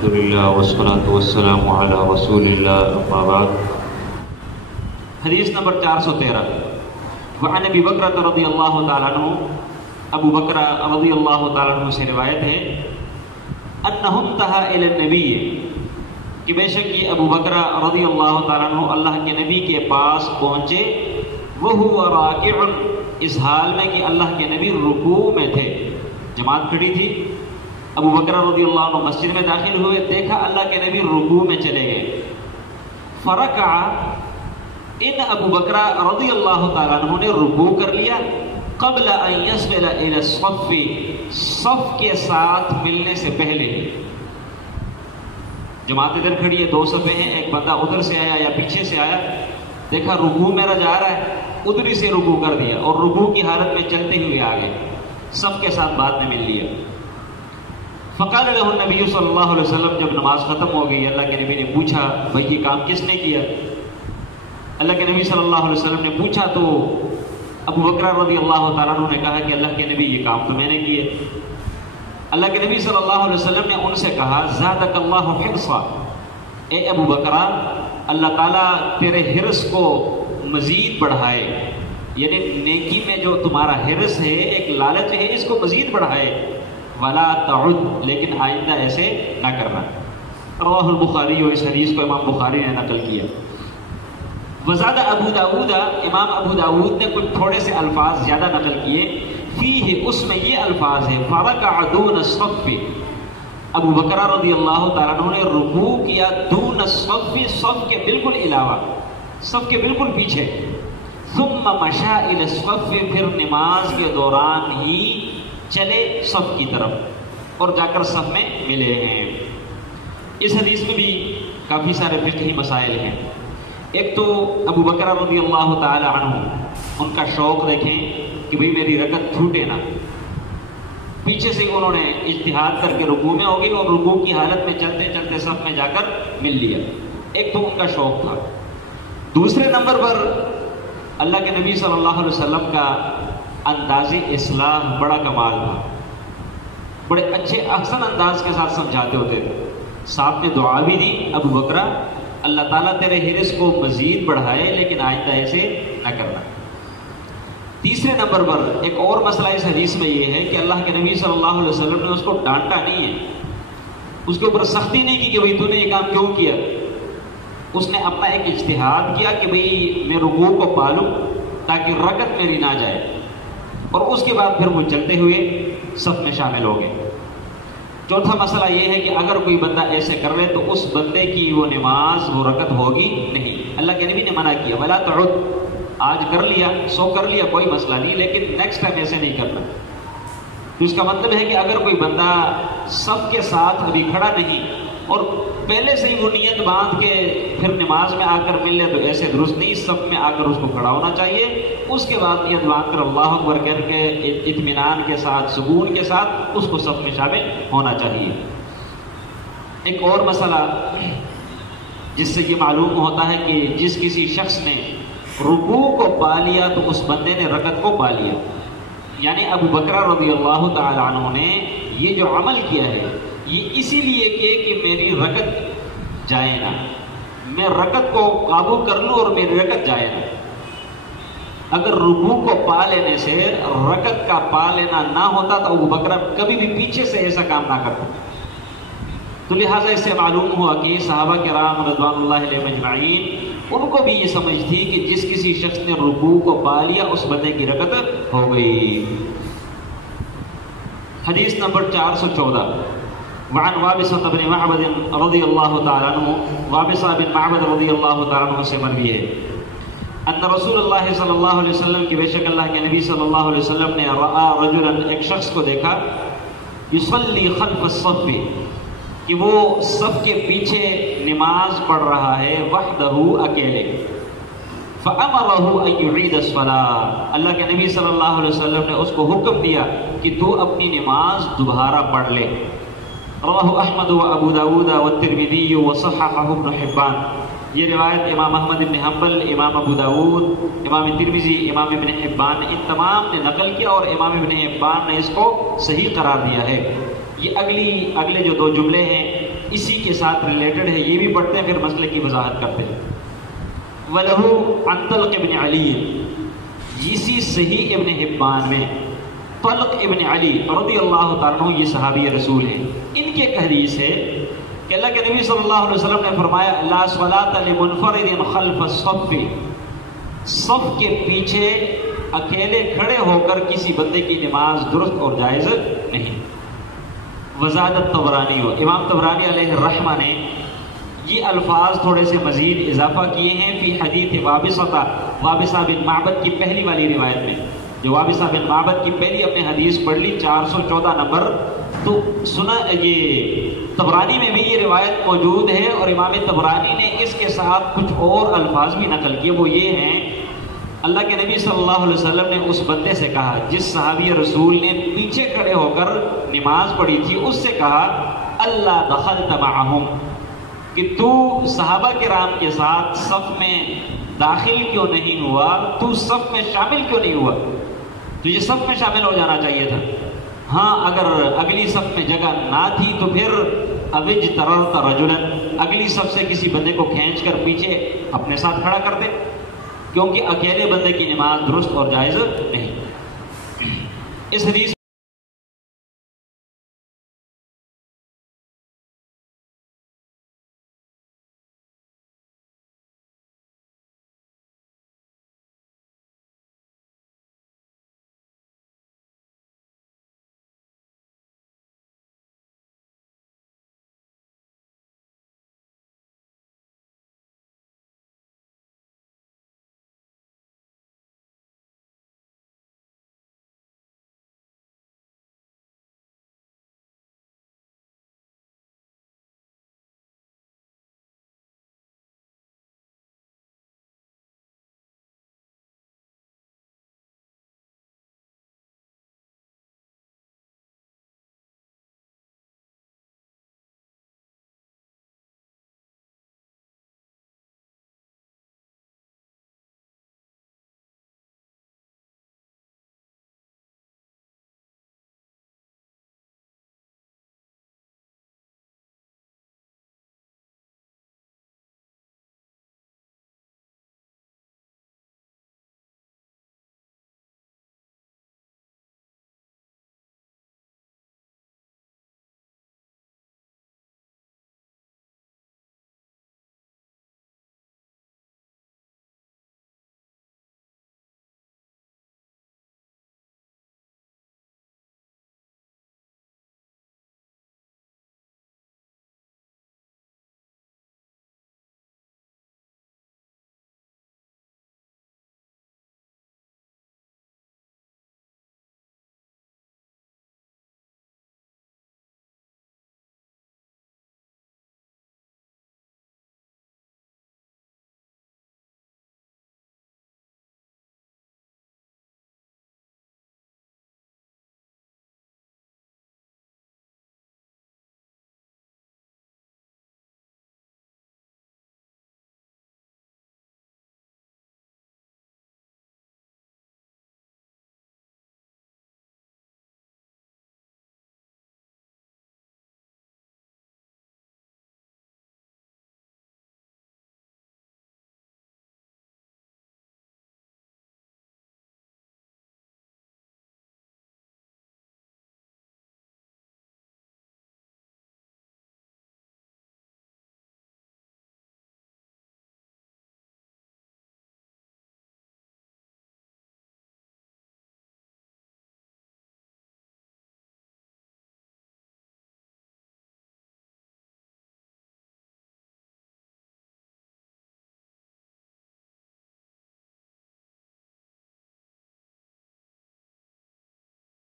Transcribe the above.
الحمدللہ والصلاة والسلام علی رسول اللہ اما بعد۔ حدیث نمبر 413 وعن ابی بکرۃ رضی اللہ تعالیٰ عنہ، ابو بکرہ رضی اللہ تعالیٰ عنہ سے روایت ہے انہ انتہا الی النبی، کہ بے شک یہ ابو بکرہ رضی اللہ تعالیٰ عنہ اللہ کے نبی کے پاس پہنچے، وہو راکع، اس حال میں کہ اللہ کے نبی رکوع میں تھے، جماعت کھڑی تھی، ابو بکرہ رضی اللہ عنہ مسجد میں داخل ہوئے، دیکھا اللہ کے نبی رکوع میں چلے گئے، فرکع، ان ابو بکرہ رضی اللہ تعالیٰ عنہ نے رکوع کر لیا، قبل ان یصل الی الصف، صف کے ساتھ ملنے سے پہلے، جماعت ادھر کھڑی ہے، دو صفیں ہیں، ایک بندہ ادھر سے آیا یا پیچھے سے آیا، دیکھا رکوع میرا جا رہا ہے، ادھر سے رکوع کر دیا اور رکوع کی حالت میں چلتے ہوئے آ گئے، صف کے ساتھ بعد میں مل لیا۔ فقال له النبی صلی اللہ علیہ وسلم، جب نماز ختم ہو گئی اللہ کے نبی نے پوچھا بھائی یہ کام کس نے کیا؟ اللہ کے نبی صلی اللہ علیہ وسلم نے پوچھا تو ابو بکرہ رضی اللہ تعالیٰ عنہ نے کہا کہ اللہ کے نبی یہ کام تو میں نے کیے۔ اللہ کے نبی صلی اللہ علیہ وسلم نے ان سے کہا زادک اللہ حرصا، اے ابو بکرہ اللہ تعالیٰ تیرے حرص کو مزید بڑھائے، یعنی نیکی میں جو تمہارا حرص ہے، ایک لالچ ہے، اس کو مزید بڑھائے، ولا تعد، لیکن آئندہ ایسے نہ کرنا۔ رواہ البخاری، اور اس حدیث کو امام بخاری نے نقل کیا۔ وزاد ابو داود، امام ابو داود نے کچھ تھوڑے سے الفاظ زیادہ نقل کیے، فیہ، اس میں یہ الفاظ ہے فرکع دون الصف، ابو بکرہ رضی اللہ تعالیٰ عنہ نے رکوع کیا دون الصف، صف کے بالکل علاوہ، صف کے بالکل پیچھے، ثم مشى الى الصف، پھر نماز کے دوران ہی چلے صف کی طرف اور جا کر صف میں ملے ہیں۔ اس حدیث میں بھی کافی سارے فقہی مسائل ہیں۔ ایک تو ابو بکرہ رضی اللہ تعالی عنہ، ان کا شوق دیکھیں کہ بھئی میری رکعت چھوٹے نہ، پیچھے سے انہوں نے اجتہاد کر کے رکوع میں ہو گئی اور رکوع کی حالت میں چلتے چلتے صف میں جا کر مل لیا، ایک تو ان کا شوق تھا۔ دوسرے نمبر پر اللہ کے نبی صلی اللہ علیہ وسلم کا انداز اصلاح بڑا کمال تھا، بڑے اچھے احسن انداز کے ساتھ سمجھاتے ہوتے تھے، ساتھ میں دعا بھی دی، ابو بکرہ اللہ تعالیٰ تیرے حرص کو مزید بڑھائے لیکن آئندہ ایسے نہ کرنا۔ تیسرے نمبر پر ایک اور مسئلہ اس حدیث میں یہ ہے کہ اللہ کے نبی صلی اللہ علیہ وسلم نے اس کو ڈانٹا نہیں ہے، اس کے اوپر سختی نہیں کی کہ بھئی تو نے یہ کام کیوں کیا، اس نے اپنا ایک اجتہاد کیا کہ بھئی میں رکوع کو پالوں تاکہ رکعت میری نہ جائے، اور اس کے بعد پھر وہ چلتے ہوئے صف میں شامل ہو گئے۔ چوتھا مسئلہ یہ ہے کہ اگر کوئی بندہ ایسے کر لے تو اس بندے کی وہ نماز، وہ رکعت ہوگی نہیں، اللہ کے نبی نے منع کیا ولا تعد، آج کر لیا سو کر لیا کوئی مسئلہ نہیں، لیکن نیکسٹ ٹائم ایسے نہیں کرنا۔ تو اس کا مطلب ہے کہ اگر کوئی بندہ صف کے ساتھ ابھی کھڑا نہیں اور پہلے سے ہی وہ نیت باندھ کے پھر نماز میں آ کر مل لے تو ایسے درست نہیں، صف میں آ کر اس کو کھڑا ہونا چاہیے، اس کے بعد نیت باندھ کر اللہ اکبر کہہ کے اطمینان کے ساتھ، سکون کے ساتھ اس کو صف میں شامل ہونا چاہیے۔ ایک اور مسئلہ جس سے یہ معلوم ہوتا ہے کہ جس کسی شخص نے رکوع کو پا لیا تو اس بندے نے رکعت کو پا لیا، یعنی ابو بکرہ رضی اللہ تعالی عنہ نے یہ جو عمل کیا ہے یہ اسی لیے کہ میری رکعت جائے نہ، میں رکعت کو قابو کر لوں اور میری رکعت جائے نہ۔ اگر رکوع کو پا لینے سے رکعت کا پا لینا نہ ہوتا تو ابو بکرہ کبھی بھی پیچھے سے ایسا کام نہ کرتا۔ تو لہٰذا اس سے معلوم ہوا کہ صحابہ کرام رضوان اللہ علیہم اجمعین ان کو بھی یہ سمجھ تھی کہ جس کسی شخص نے رکوع کو پا لیا اس بندے کی رکعت ہو گئی۔ حدیث نمبر 414 وعن وابصہ بن معبد رضی اللہ تعالیٰ عنہ، وابصہ بن معبد رضی اللہ تعالیٰ عنہ سے مروی ہے ان رسول اللہ صلی اللہ علیہ وسلم کی بے شک اللہ کے نبی صلی اللہ علیہ وسلم نے رآ رجلا، ایک شخص کو دیکھا، یصلی خلف الصف، کہ وہ صف کے پیچھے نماز پڑھ رہا ہے، وحدہ، اکیلے، فامرہ ان یعید الصلاۃ، اللہ کے نبی صلی اللہ علیہ وسلم نے اس کو حکم دیا کہ تو اپنی نماز دوبارہ پڑھ لے۔ رواہ احمد و ابو داود و الترمذی و صححہ ابن حبان، یہ روایت امام احمد بن حنبل، امام ابو داود، امام ترمذی، امام ابن حبان ان تمام نے نقل کیا، اور امام ابن حبان نے اس کو صحیح قرار دیا ہے۔ یہ اگلے جو دو جملے ہیں اسی کے ساتھ ریلیٹڈ ہے، یہ بھی پڑھتے ہیں پھر مسئلے کی وضاحت کرتے ہیں۔ وَلَهُ عَنْ طَلْقِ ابن علی، اسی صحیح ابن حبان میں طلق ابن علی رضی اللہ تعالیٰ عنہ، یہ صحابی رسول ہیں، ان کی ایک حدیث ہے کہ اللہ کے نبی صلی اللہ علیہ وسلم نے فرمایا لا صلاۃ لمنفرد خلف الصف، صف کے پیچھے اکیلے کھڑے ہو کر کسی بندے کی نماز درست اور جائز نہیں۔ وزاد الطبرانی، امام طبرانی علیہ الرحمہ نے یہ الفاظ تھوڑے سے مزید اضافہ کیے ہیں فی حدیث وابصہ بن معبد کی پہلی والی روایت میں، جو وابصہ بن معبد کی پہلی اپنے حدیث پڑھ لی 414 نمبر، تو سنا یہ طبرانی میں بھی یہ روایت موجود ہے، اور امام طبرانی نے اس کے ساتھ کچھ اور الفاظ بھی نقل کیے، وہ یہ ہیں اللہ کے نبی صلی اللہ علیہ وسلم نے اس بندے سے کہا جس صحابی رسول نے پیچھے کھڑے ہو کر نماز پڑھی تھی، اس سے کہا اللہ دخلت معہم، کہ تو صحابہ کرام کے ساتھ صف میں داخل کیوں نہیں ہوا، تو صف میں شامل کیوں نہیں ہوا، تجھے صف میں شامل ہو جانا چاہیے تھا۔ ہاں اگر اگلی صف میں جگہ نہ تھی تو پھر اوج تررت رجلا، اگلی صف سے کسی بندے کو کھینچ کر پیچھے اپنے ساتھ کھڑا کر دے، کیونکہ اکیلے بندے کی نماز درست اور جائز نہیں۔ اس حدیث